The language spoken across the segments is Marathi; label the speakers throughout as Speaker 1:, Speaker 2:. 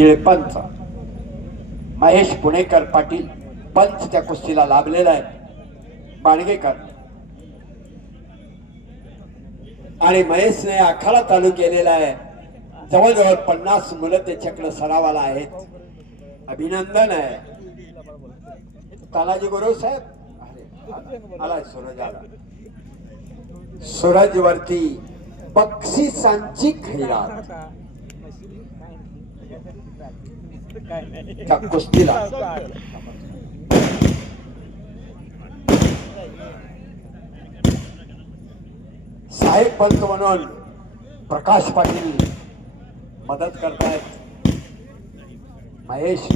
Speaker 1: निळपंच महेश पुणेकर पाटील पंच त्या कुस्तीला लाभलेला आहे. बाणगेकर आणि महेशने आखाडा चालू केलेला आहे. जवळजवळ पन्नास मुलं त्याच्याकडे सरावाला आहेत. अभिनंदन आहे. तानाजी गुरु साहेब. आलाय सूरज आला सूरज वरती बक्षिसांची खैरात. त्या कुस्तीला. साहेब पंत म्हणून प्रकाश पाटील मदत करतायत. महेश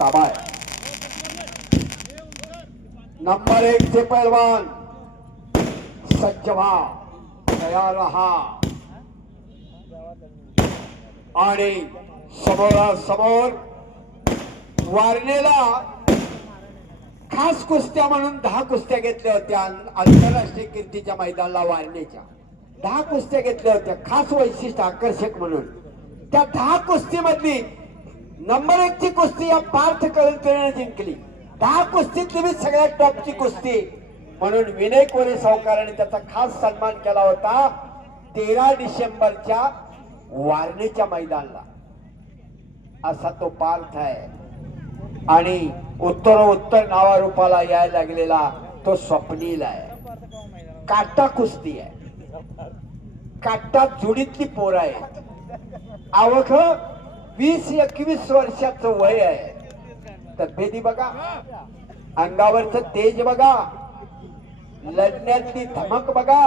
Speaker 1: ताबाय नंबर एक चे पैलवान सज्ज व्हा तयार रहा. आणि समोरासमोर वारणेला खास कुस्त्या म्हणून दहा कुस्त्या घेतल्या होत्या. आंतरराष्ट्रीय कीर्तीच्या मैदानाला वारणेच्या दहा कुस्त्या घेतल्या होत्या. खास वैशिष्ट्य आकर्षक म्हणून. त्या दहा कुस्तीमधली नंबर एक ची कुस्ती या पार्थ कळतळेने जिंकली. दहा कुस्तीतली मी सगळ्यात टॉपची कुस्ती. म्हणून विनय कोरे सावकाराने त्याचा खास सन्मान केला होता. तेरा डिसेंबरच्या वारणेच्या मैदानाला. असा तो पार्थ आहे. आणि उत्तरोत्तर नावारूपाला यायला लागलेला तो स्वप्नील आहे. काटा कुस्ती आहे. काटा जुडीतली पोर आहे अवघ वीस एकवीस वर्षाचं वय आहे. तब्येती बघा. अंगावरच तेज बघा. लढण्यातली धमक बघा.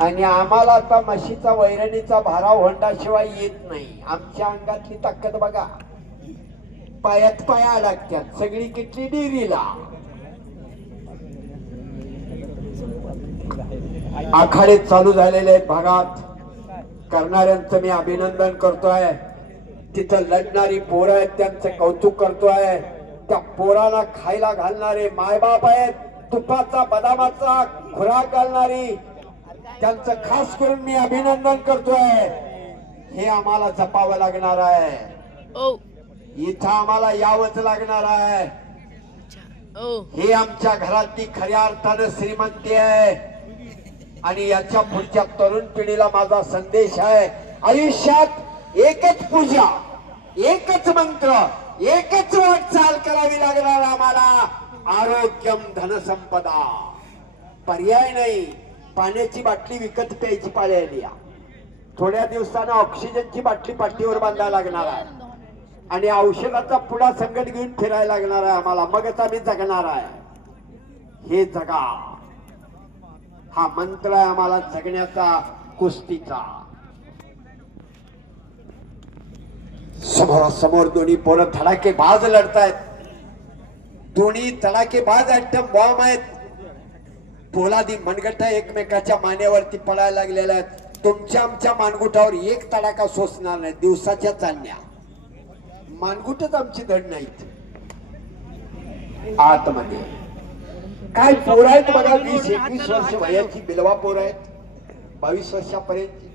Speaker 1: आणि आम्हाला आता म्हशीचा वैरणीचा भाराव होंडाशिवाय येत नाही. आमच्या अंगातली ताकद बघा. पायात पाया लागत्यात सगळी किटली डेरीला आखाडे चालू झालेले आहेत भागात. करणाऱ्यांचं मी अभिनंदन करतोय. तिथं लढणारी पोरं आहेत त्यांचं कौतुक करतोय. त्या पोराला खायला घालणारे मायबाप आहेत. तुपाचा बदामाचा खुराक घालणारी त्यांचं खास करून मी अभिनंदन करतोय. हे आम्हाला जपावं लागणार आहे. इथं आम्हाला यावंच लागणार आहे. हे आमच्या घरातली खऱ्या अर्थानं श्रीमंती आहे. आणि याच्या पुढच्या तरुण पिढीला माझा संदेश आहे. आयुष्यात एकच पूजा एकच मंत्र एकच वाटचाल करावी लागणार आम्हाला. आरोग्यम धनसंपदा. पर्याय नाही. पाण्याची बाटली विकत प्यायची पाळी आली थोड्या दिवसानं ऑक्सिजनची बाटली पाठीवर बांधायला लागणार आहे. आणि औषधाचा पुढा संकट घेऊन फिरायला लागणार आहे आम्हाला. मगच आम्ही जगणार आहे. हे जगा. हा मंत्र आहे आम्हाला जगण्याचा कुस्तीचा. समोरासमोर दोन्ही पोरं धडाके बाज लढतायत. दोन्ही तडाके बाज आयटम बॉम्ब आहेत. पोलादी मनगट एकमेकाच्या मानेवरती पडायला लागलेल्या आहेत. तुमच्या आमच्या मानगुटावर एक तडाखा सोसणार नाही. दिवसाच्या चालण्या. मानगुटच आमची धड नाहीत. आतमध्ये. काय पोर आहेत बघा वीस एकवीस वर्ष वयाची बिलवा पोर आहेत. बावीस वर्षापर्यंत.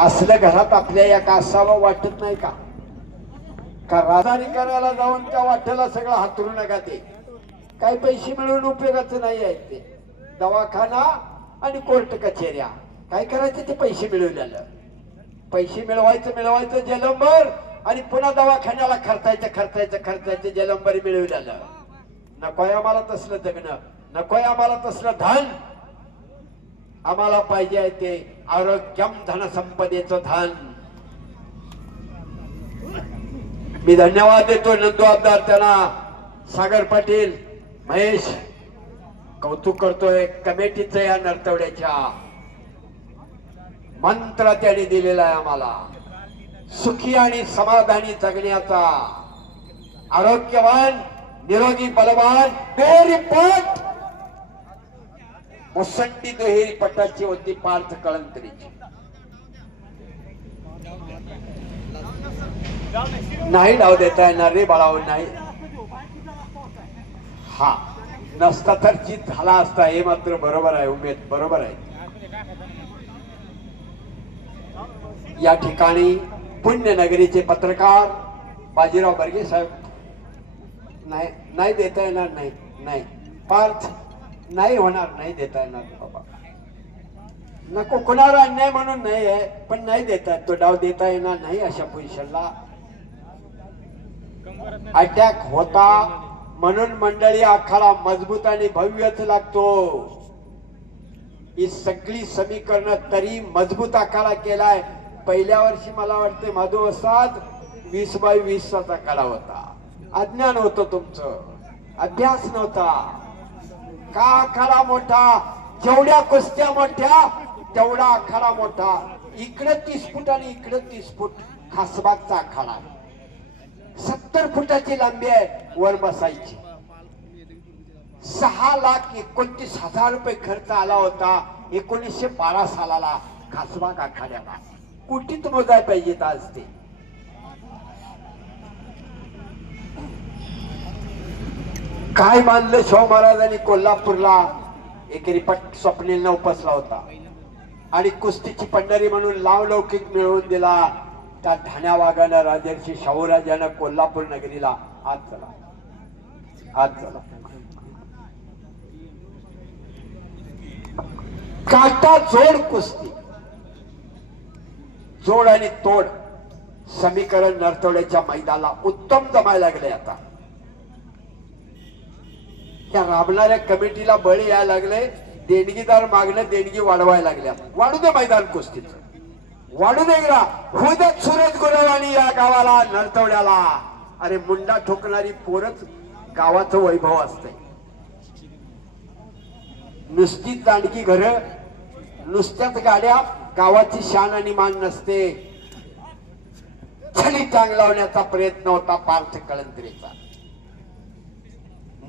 Speaker 1: असलं घरात आपल्या या का असावं वाटत नाही का? का राजधानी करायला जाऊन त्या वाटेला सगळं हातरू नका ते. काही पैसे मिळवून उपयोगाचं नाही आहेत ते. दवाखाना आणि कोर्ट कचेऱ्या. काय करायचं ते पैसे मिळवलेलं. पैसे मिळवायचं मिळवायचं जलंबर आणि पुन्हा दवाखान्याला खर्चायचं खर्चायचं खर्चायचं जलंबरी मिळवलेलं. नकोय आम्हाला तसलं जगणं. नकोय आम्हाला तसलं धन. आम्हाला पाहिजे आहे ते आरोग्यम धनसंपदेचं धन. मी धन्यवाद देतो नंदू आमदार त्यांना सागर पाटील महेश कौतुक करतोय. कमिटीचं या नर्तवड्याच्या मंत्र त्याने दिलेला आहे आम्हाला. सुखी आणि समाधानी जगण्याचा आरोग्यवान निरोगी बलवान बेरी पट मुसंडी दुहेरी पटाची होती पार्थ कळंतरीची नाही डाव देता येणार रे बाळावर नाही. हा. नसता तर जीत झाला असता हे मात्र बरोबर आहे उमेद बरोबर आहे. या ठिकाणी पुण्यनगरीचे पत्रकार बाजीराव बर्गे साहेब. नाही नाही देता येणार नाही नाही. पार्थ नाही होणार नाही देता येणार बाबा. नको कोणाला अन्याय म्हणून नाही आहे पण नाही देता येत. तो डाव देता येणार नाही अशा पोझिशनला अटॅक होता म्हणून मंडळी आखाडा मजबूत आणि भव्यच लागतो. ही सगळी समीकरण तरी मजबूत आखाडा केलाय. पहिल्या वर्षी मला वाटते माधव वसाद वीस बाय वीस आखाडा होता. अज्ञान होतं तुमचं. अभ्यास नव्हता. का आखाडा मोठा? जेवढ्या कुस्त्या मोठ्या तेवढा आखाडा मोठा. इकडे तीस फूट आणि इकडे तीस फूट खासबागचा आखाडा. सत्तर फुटाची लांबी आहे वर बसायची. सहा लाख एकोणतीस हजार रुपये खर्च आला होता एकोणीसशे बारा सालाला खासबाग आखाड्याला कुठीत मोजाय पाहिजेत आज ते? काय बांधलं शाहू महाराजांनी कोल्हापूरला? एकेरी पट स्वप्नीलनं उपसला होता. आणि कुस्तीची पंढरी म्हणून लावलौकिक मिळवून दिला. त्या ठाण्या वाघानं राजर्षी शाहूराजानं कोल्हापूर नगरीला आज चला. आज चला. काटा जोड कुस्ती. जोड आणि तोड. समीकरण नरतोड्याच्या मैदानाला उत्तम जमायला लागले आता. त्या राबणाऱ्या कमिटीला बळी यायला लागले. देणगीदार मागणं देणगी वाढवायला लागल्या वाढू दे मैदान कुस्तीचं. वाढू दे रा होऊ सुरज गुरवाणी या गावाला नरतवड्याला अरे मुंडा ठोकणारी पोरच गावाचं वैभव असतंय. नुसती दांडगी घर नुसत्याच गाड्या गावाची शान आणि मान नसते. छली टांग लावण्याचा प्रयत्न होता पार्थ कळंत्रेचा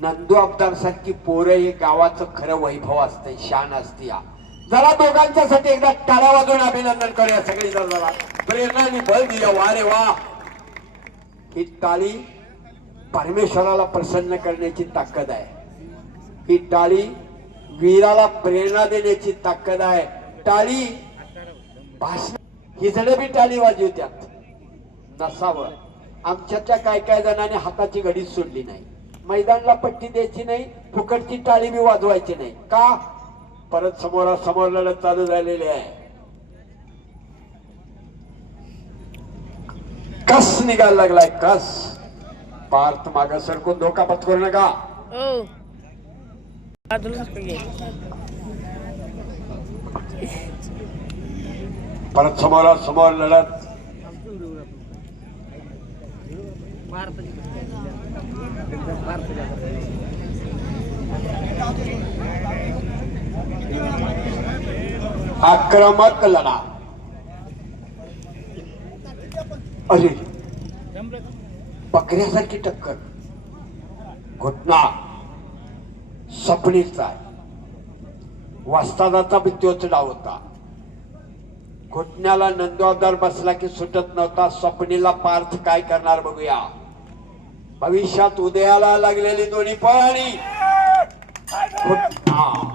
Speaker 1: नंदू अबदार सारखी पोरं हे गावाचं खरं वैभव असतंय शान असते या जरा दोघांच्यासाठी एकदा टाळ्या वाजवून अभिनंदन करूया सगळी जण जरा. प्रेरणा आणि बळ दिलं. वा रे वा. ही टाळी परमेश्वराला प्रसन्न करण्याची ताकद आहे. ही टाळी वीराला प्रेरणा देण्याची ताकद आहे. टाळी भाषण हिजडे बी टाळी वाजवत्यात. नसावं. आमच्याच्या काय काय जणांनी हाताची घडीच सोडली नाही. मैदानला पट्टी द्यायची नाही फुकटची टाळी बी वाजवायची नाही. का? परत समोरासमोर लढत चालू झालेली आहे. कस निघायला लागलाय कस? पार्थ माग सरकून धोका पत्करू नका.
Speaker 2: पाहिजे.
Speaker 1: परत समोरासमोर लढत. आक्रमक लढा अरे बकऱ्यासारखी टक्कर. घुटना. सपनीचा आहे. वास्तादाचा बी तोच डाव होता. घुटण्याला नंदोदर बसला की सुटत नव्हता. स्वप्नीला पार्थ काय करणार बघूया. भविष्यात उदयाला लागलेली दोन्ही पाणी घुटना.